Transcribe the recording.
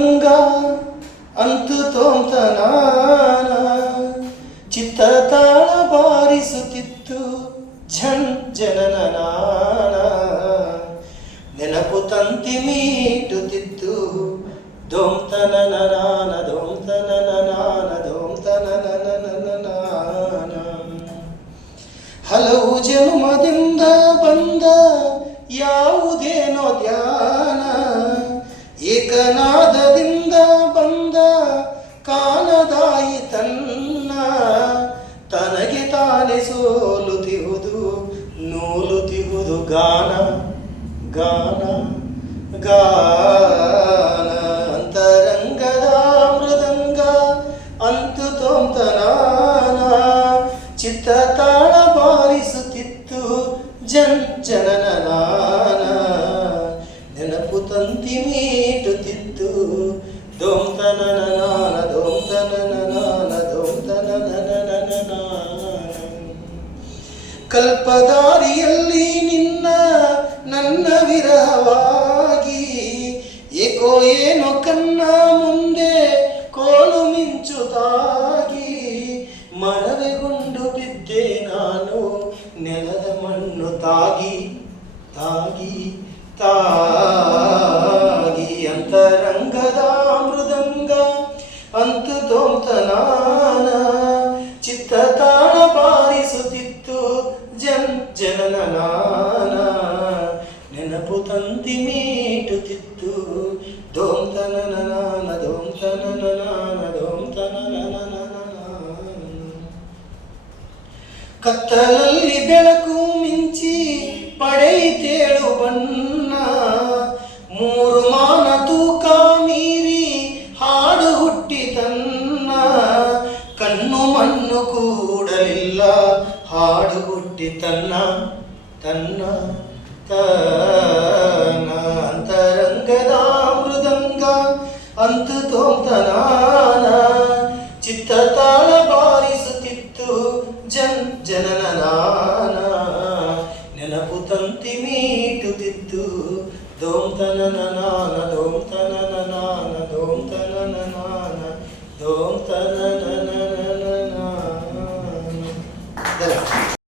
ಮೃದಂಗ ಅಂತು ತೋಂತನಾನ ಚಿತ್ತ ತಾಳ ಬಾರಿಸುತ್ತಿತ್ತು ಝಣ್ ಜನನನಾನ ನೆನಪು ತಂತಿ ಮೀಟುತ್ತಿತ್ತು ದೋಂತನನನಾನ ದೋಂತನನನಾನ ದೋಂತನನನನನಾನ ಹಲವು ಜನ್ಮದಿಂದ ಬಂದ ಯಾವುದೇನೋ ಧ್ಯಾನ ಏಕನಾದದಿಂದ ಬಂದ ಕಾನದಾಯಿ ತನ್ನ ತನಗೆ ತಾನೆ ಸೋಲುತ್ತಿಹುದು ನೂಲುತ್ತಿಹುದು ಗಾನ ಗಾನ ಗಾನ ಅಂತರಂಗದ ಮೃದಂಗ ಅಂತು ತೋಂತನಾನ ಚಿತ್ತ ತಾಳ ಬಾರಿಸುತ್ತಿತ್ತು ಜನನನಾನ ನೆನಪು ತಂತಿ ಮೀಟುತ್ತಿತ್ತು ದೋಂತನನನಾನ ದೋಂತನನನಾನ ದೋಂತನನನನನಾನ ಕಲ್ಪದಾರಿಯಲ್ಲಿ ನಿನ್ನ ನನ್ನ ವಿರಹವಾಗಿ ಏಕೋ ಏನೋ ಕನ್ನ ಮುಂದೆ ಕೋಲು ಮಿಂಚುತ್ತಾಗಿ ಮನವೆಗೊಂಡು ಬಿದ್ದೆ ನಾನು ನೆಲದ ಮಣ್ಣು ತಾಗಿ ತಾಗಿ ತಾಗಿ ಅಂತರಂಗದ ಮೃದಂಗ ಅಂತು ತೋಂತನಾನ ಚಿತ್ತ ತಾಳ ಬಾರಿಸುತ್ತಿತ್ತು ಜನನನಾನ ನೆನಪು ತಂತಿ ಮೀಟುತ್ತಿತ್ತು ದೋಂತನನನಾನ ದೋಂತನನನಾನ ದೋಂತನನನನಾನ ಕತ್ತಲಲ್ಲಿ ಬೆಳಕು ಮಿಂಚಿ ಪಡೆಯಿತೇಳು ಬಣ್ಣ ಮೂರು ಮಾನ ತೂಕ ಮೀರಿ ಹಾಡು ಹುಟ್ಟಿತನ್ನ ಕಣ್ಣು ಮಣ್ಣು ಕೂಡಲಿಲ್ಲ ಹಾಡು ಹುಟ್ಟಿತನ್ನ ತನ್ನ ತನ್ನ ಅಂತರಂಗದ ಮೃದಂಗ ಅಂತು ತೋಂತನಾನ ಚಿತ್ತ ತಾಳ ಬಾರಿಸುತ್ತಿತ್ತು ಜನನನಾನ ನೆನಪು ತಂತಿ ಮೀಟುತ್ತಿತ್ತು ದೋಂತನನನಾನ ದೋಂತನನನಾನ ದೋಂತನನನಾನ ದೋಂತನನ